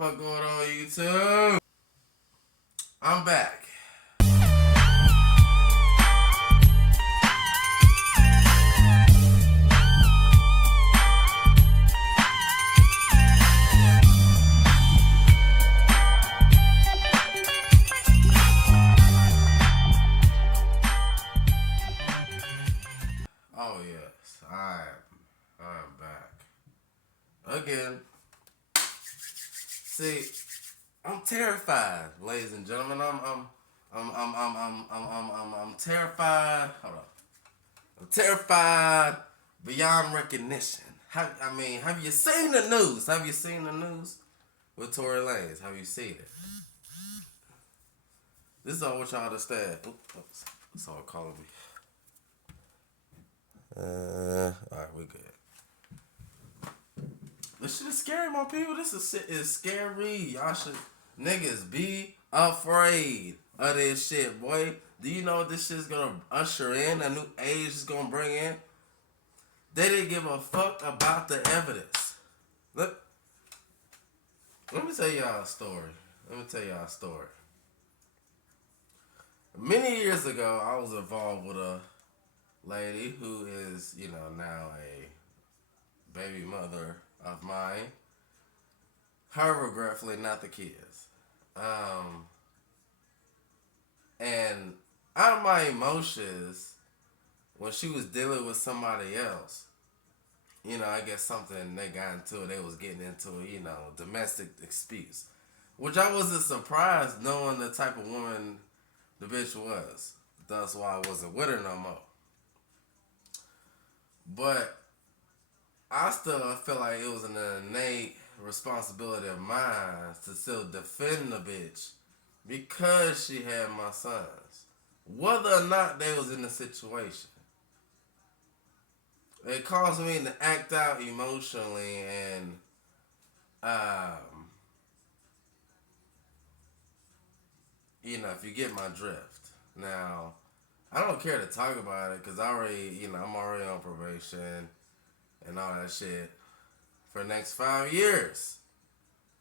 What going on, YouTube? I'm back. Oh yes, I'm back again. See, I'm terrified, ladies and gentlemen. I'm terrified. Hold on. I'm terrified beyond recognition. Have you seen the news? Have you seen the news with Tory Lanez? Have you seen it? This is all what y'all understand. Oops, that's all calling me. Alright, we good. This shit is scary, my people. This is scary. Y'all should, niggas, be afraid of this shit, boy. Do you know what this shit's gonna usher in? A new age is gonna bring in? They didn't give a fuck about the evidence. Look, let me tell y'all a story. Many years ago, I was involved with a lady who is, now a baby mother of mine. Her, regretfully, not the kids. And out of my emotions, when she was dealing with somebody else, I guess something they got into, they was getting into, domestic disputes. Which I wasn't surprised knowing the type of woman the bitch was. That's why I wasn't with her no more. But I still feel like it was an innate responsibility of mine to still defend the bitch because she had my sons. Whether or not they was in the situation. It caused me to act out emotionally and if you get my drift. Now, I don't care to talk about it because I'm already on probation and all that shit for the next 5 years.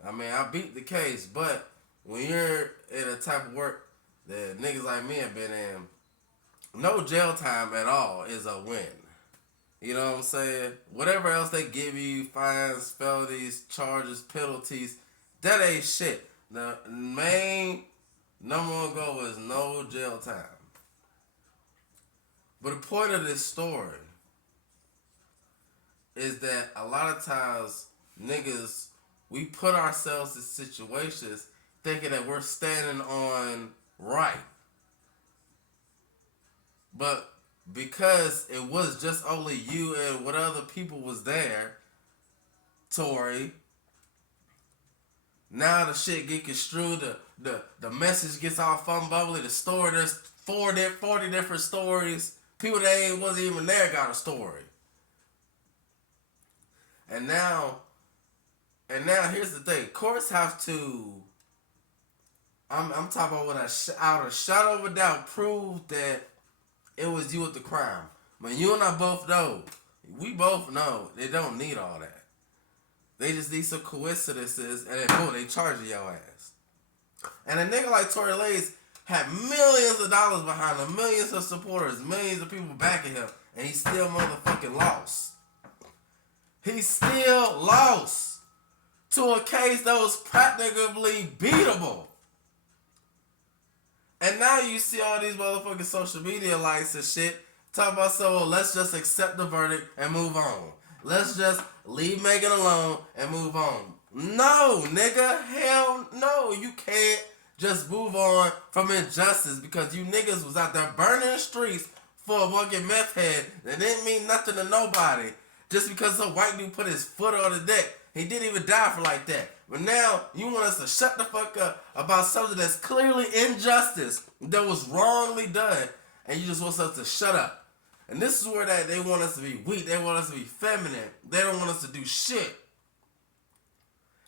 I beat the case, but when you're in a type of work that niggas like me have been in, no jail time at all is a win. You know what I'm saying? Whatever else they give you, fines, felonies, charges, penalties, that ain't shit. The main number one goal is no jail time. But the point of this story is that a lot of times, niggas, we put ourselves in situations thinking that we're standing on right. But because it was just only you and what other people was there, Tory, now the shit get construed, the message gets all fun bubbly, the story, there's 40 different stories. People that wasn't even there got a story. And now here's the thing. Courts have to, I'm talking about out of shadow of a doubt, prove that it was you with the crime. But you and I both know, we both know they don't need all that. They just need some coincidences and then boom, they charge your ass. And a nigga like Tory Lanez had millions of dollars behind him, millions of supporters, millions of people backing him, and he still motherfucking lost. He still lost to a case that was practically beatable. And now you see all these motherfucking social media likes and shit talk about, so let's just accept the verdict and move on. Let's just leave Megan alone and move on. No, nigga, hell no. You can't just move on from injustice because you niggas was out there burning the streets for a fucking meth head that didn't mean nothing to nobody. Just because some white dude put his foot on the deck. He didn't even die for like that. But now you want us to shut the fuck up about something that's clearly injustice, that was wrongly done, and you just want us to shut up. And this is where they want us to be weak. They want us to be feminine. They don't want us to do shit.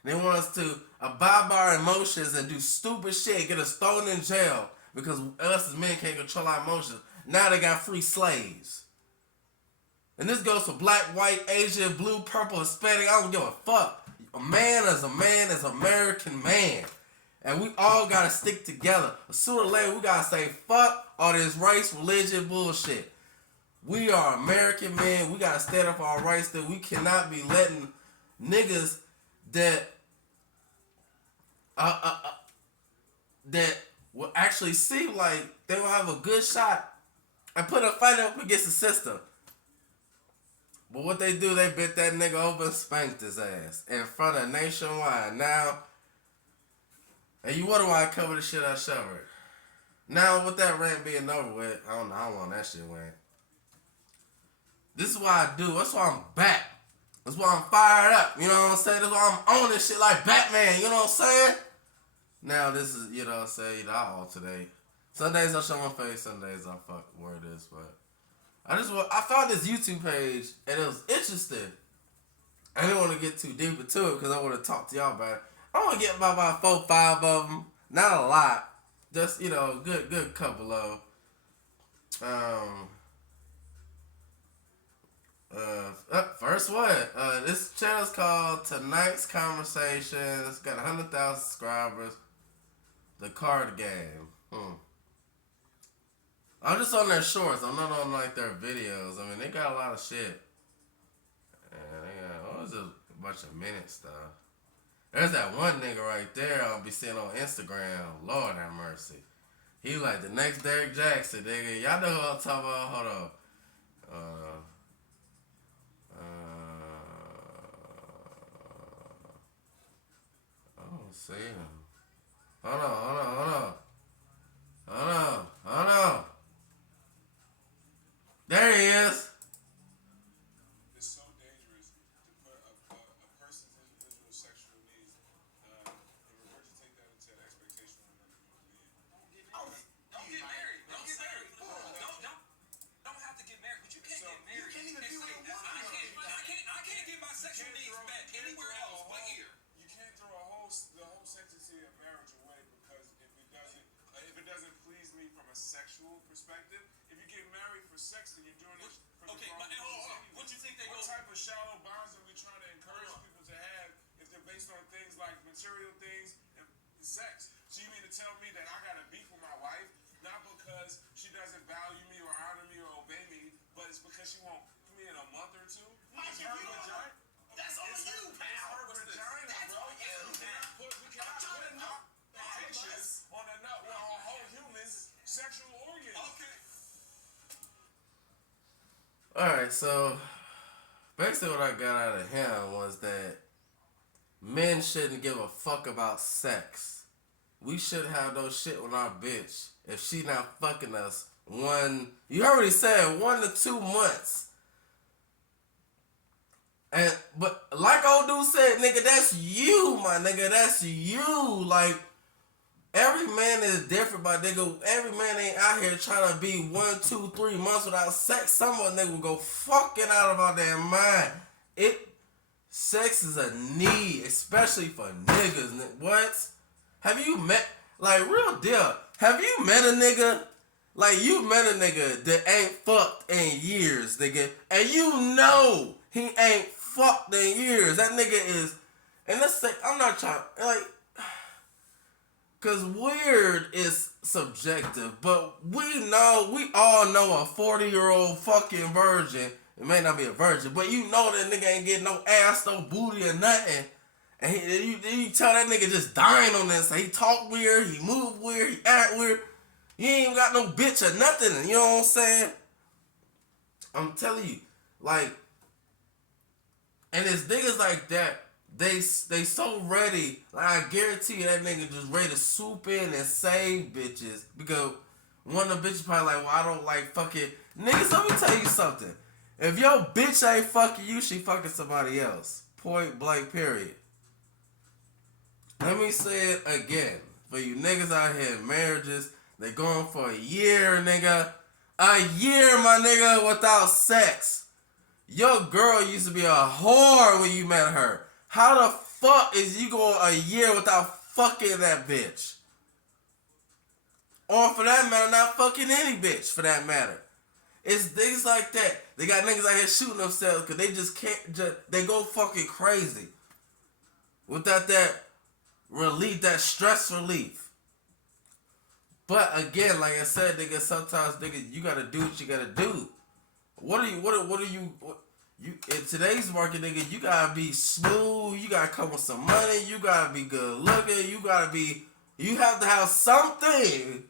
They want us to abide by our emotions and do stupid shit, get us thrown in jail because us as men can't control our emotions. Now they got free slaves. And this goes for black, white, Asian, blue, purple, Hispanic. I don't give a fuck. a man is American man. And we all gotta stick together. Sooner or later, we gotta say, fuck all this race, religion, bullshit. We are American men. We gotta stand up for our rights. That we cannot be letting niggas that that will actually seem like they will have a good shot and put a fight up against the system. But what they do, they bit that nigga over and spanked his ass in front of Nationwide. Now, and you wonder why I covered the shit I covered. Now, with that rant being over with, I don't know how long that shit went. This is what I do. That's why I'm back. That's why I'm fired up. You know what I'm saying? That's why I'm on this shit like Batman. You know what I'm saying? Now, this is, you know what I'm saying? I alternate. Some days I show my face, some days I fuck where it is, but I found this YouTube page and it was interesting. I didn't want to get too deep into it because I want to talk to y'all about it. I want to get about 4, 5 of them. Not a lot. Just, you know, good couple of. First one. This channel's called Tonight's Conversation. It's got 100,000 subscribers. The Card Game. I'm just on their shorts. I'm not on like their videos. I mean, they got a lot of shit. And they got, what was it? A bunch of minute stuff. There's that one nigga right there I'll be seeing on Instagram. Lord have mercy. He like the next Derrick Jackson, nigga. Y'all know who I'm talking about? Hold on. I don't see him. Hold on. There he is. It's so dangerous to put a person's individual sexual needs and regurgitate that into an expectation of another human being. Don't get married. Don't get married. Don't have to get married, but you can't get married. You can't even be with a woman. I can't get my sexual needs met anywhere else but here. You can't throw the whole sanctity of marriage away because if it doesn't please me from a sexual perspective, if you get married for sex, then you're doing it for the wrong reasons anyway. What you think they What go? type of shallow bonds are we trying to encourage people to have if they're based on things like material things and sex? So you mean to tell me that I got to beef with my wife, not because she doesn't value me or honor me or obey me, but it's because she won't put me in a month or two? Mike, It's her vagina. That's on you, pal. Her vagina, That's bro. on you, We cannot put expectations on whole humans' sexual organs. Okay. Alright, so basically what I got out of him was that men shouldn't give a fuck about sex. We should have no shit with our bitch if she not fucking us you already said 1 to 2 months. But like old dude said, nigga, that's you, my nigga. That's you. Like, every man is different, my nigga. Every man ain't out here trying to be 1, 2, 3 months without sex. Some of them nigga will go fucking out of our damn mind. Sex is a need, especially for niggas. What? Have you met, like, real deal, have you met a nigga? Like, you met a nigga that ain't fucked in years, nigga. And you know he ain't fucked in years. That nigga is, and let's say, I'm not trying, like, because weird is subjective, but we all know a 40-year-old fucking virgin. It may not be a virgin, but you know that nigga ain't getting no ass, no booty or nothing. And you tell that nigga just dying on this. He talk weird, he move weird, he act weird. You ain't even got no bitch or nothing. You know what I'm saying? I'm telling you, like, and it's niggas like that. They so ready. Like, I guarantee you that nigga just ready to swoop in and save bitches. Because one of the bitches probably like, well, I don't like fucking niggas. Let me tell you something. If your bitch ain't fucking you, she fucking somebody else. Point blank, period. Let me say it again. For you niggas out here in marriages, they going for a year, nigga. A year, my nigga, without sex. Your girl used to be a whore when you met her. How the fuck is you going a year without fucking that bitch? Or for that matter, not fucking any bitch, for that matter. It's things like that. They got niggas out here shooting themselves because they just can't, they go fucking crazy. without that relief, that stress relief. But again, like I said, nigga, sometimes nigga, you gotta do what you gotta do. What you in today's market, nigga, you gotta be smooth, you gotta come with some money, you gotta be good looking, you have to have something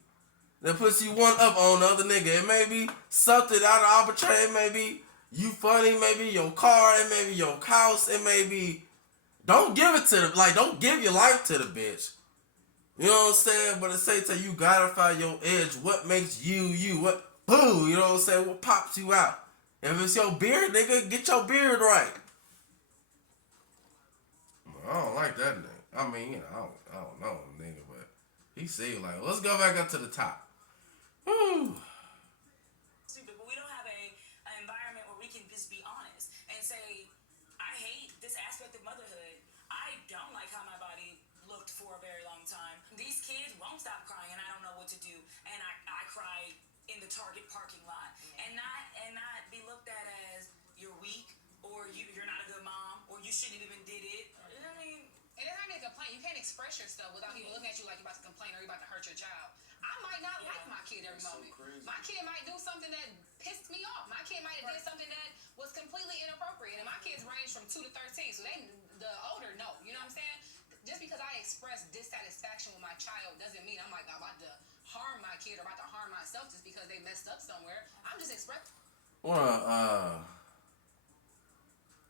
that puts you one up on the other nigga. It may be something out of arbitrary, it may be you funny, maybe your car, it may be your house, it may be don't give it to the don't give your life to the bitch. You know what I'm saying? But at the same time, you gotta find your edge. What makes you you? What boo? You know what I'm saying? What pops you out? If it's your beard, nigga, get your beard right. I don't like that nigga. I mean, I don't know him, nigga, but he seemed like, let's go back up to the top. Woo. Stupid, but we don't have an environment where we can just be honest and say, I hate this aspect of motherhood. I don't like how my body looked for a very long time. These kids won't stop crying, and I don't know what to do. And I cried in the Target parking lot, and not be looked at as you're weak or you're not a good mom or you shouldn't even did it. You know what I mean? And it's not even a complaint. You can't express yourself without people looking at you like you're about to complain or you're about to hurt your child. I might not like my kid every moment. My kid might do something that pissed me off. My kid might have did something that was completely inappropriate. And my kids range from 2 to 13, so the older no. You know what I'm saying? Just because I express dissatisfaction with my child doesn't mean I'm like I'm about to harm my kid or about to harm myself just because they messed up somewhere. I'm just expressing. Wanna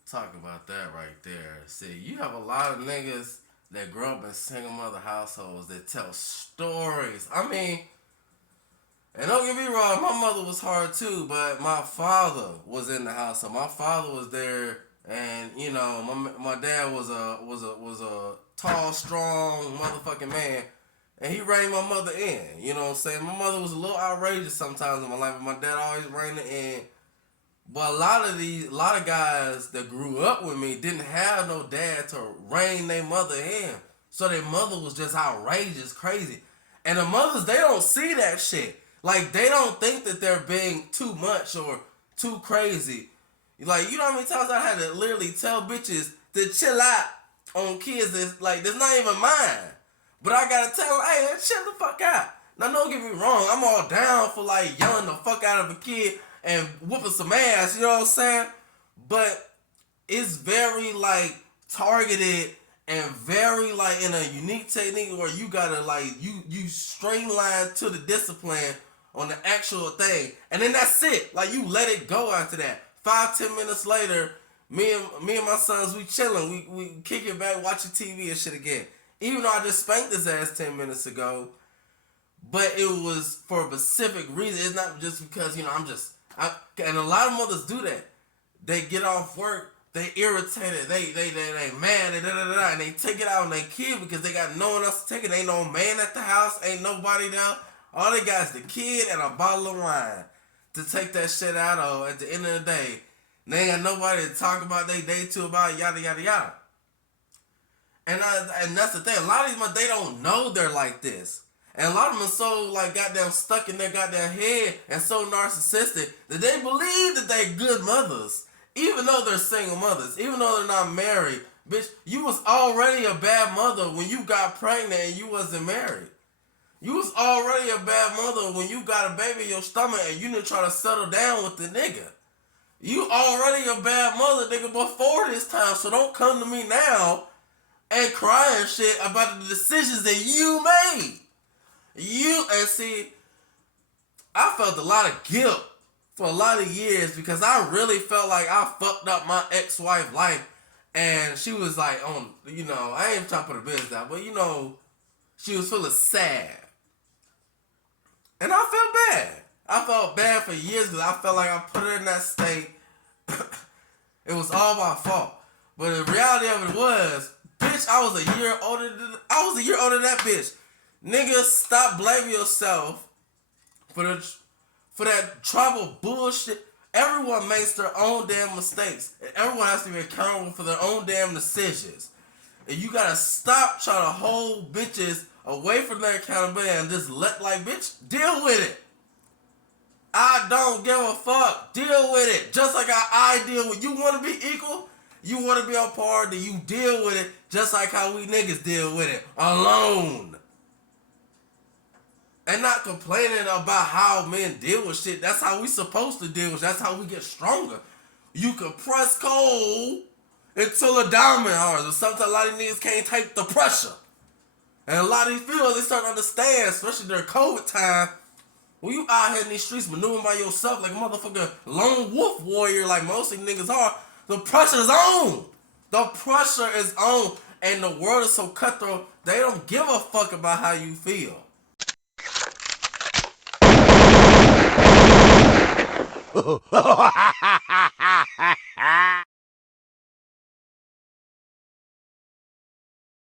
talk about that right there. See, you have a lot of niggas that grow up in single mother households that tell stories. I mean, and don't get me wrong, my mother was hard too, but my father was in the house, so my father was there, and you know, my dad was a tall, strong motherfucking man, and he reined my mother in. You know what I'm saying? My mother was a little outrageous sometimes in my life, but my dad always reined her in. But a lot of guys that grew up with me didn't have no dad to rein their mother in. So their mother was just outrageous, crazy. And the mothers, they don't see that shit. Like, they don't think that they're being too much or too crazy. Like, you know how many times I had to literally tell bitches to chill out on kids that's not even mine. But I gotta tell them, hey, chill the fuck out. Now, don't get me wrong, I'm all down for like yelling the fuck out of a kid and whooping some ass, you know what I'm saying? But it's very like targeted and very like in a unique technique where you gotta like you streamline to the discipline on the actual thing, and then that's it. Like you let it go after that. 5-10 minutes later, me and my sons, we chilling, we kick it back, watching TV and shit again. Even though I just spanked his ass 10 minutes ago, but it was for a specific reason. It's not just because and a lot of mothers do that. They get off work, they irritated, they mad, and they take it out on their kid because they got no one else to take it. Ain't no man at the house, ain't nobody there. All they got is the kid and a bottle of wine to take that shit out of at the end of the day. And they ain't got nobody to talk about their day to about yada yada yada. And that's the thing. A lot of these mothers, they don't know they're like this. And a lot of them are so like goddamn stuck in their goddamn head and so narcissistic that they believe that they're good mothers. Even though they're single mothers. Even though they're not married. Bitch, you was already a bad mother when you got pregnant and you wasn't married. You was already a bad mother when you got a baby in your stomach and you didn't try to settle down with the nigga. You already a bad mother, nigga, before this time. So don't come to me now and cry and shit about the decisions that you made. I felt a lot of guilt for a lot of years because I really felt like I fucked up my ex-wife's life. And she was like, I ain't trying to put her business out, but she was feeling sad. And I felt bad. I felt bad for years because I felt like I put her in that state. It was all my fault. But the reality of it was, bitch, I was a year older than that bitch. Nigga, stop blaming yourself for that tribal bullshit. Everyone makes their own damn mistakes. And everyone has to be accountable for their own damn decisions. And you gotta stop trying to hold bitches away from their accountability and just bitch, deal with it. I don't give a fuck. Deal with it. Just like I deal with you want to be equal, You want to be a part, then you deal with it just like how we niggas deal with it. Alone. And not complaining about how men deal with shit. That's how we supposed to deal with it. That's how we get stronger. You can press coal until a diamond hard. Or something a lot of niggas can't take the pressure. And a lot of these females, they start to understand, especially during COVID time, when you out here in these streets maneuvering by yourself like a motherfucking lone wolf warrior like most of these niggas are, the pressure is on. The pressure is on. And the world is so cutthroat, they don't give a fuck about how you feel.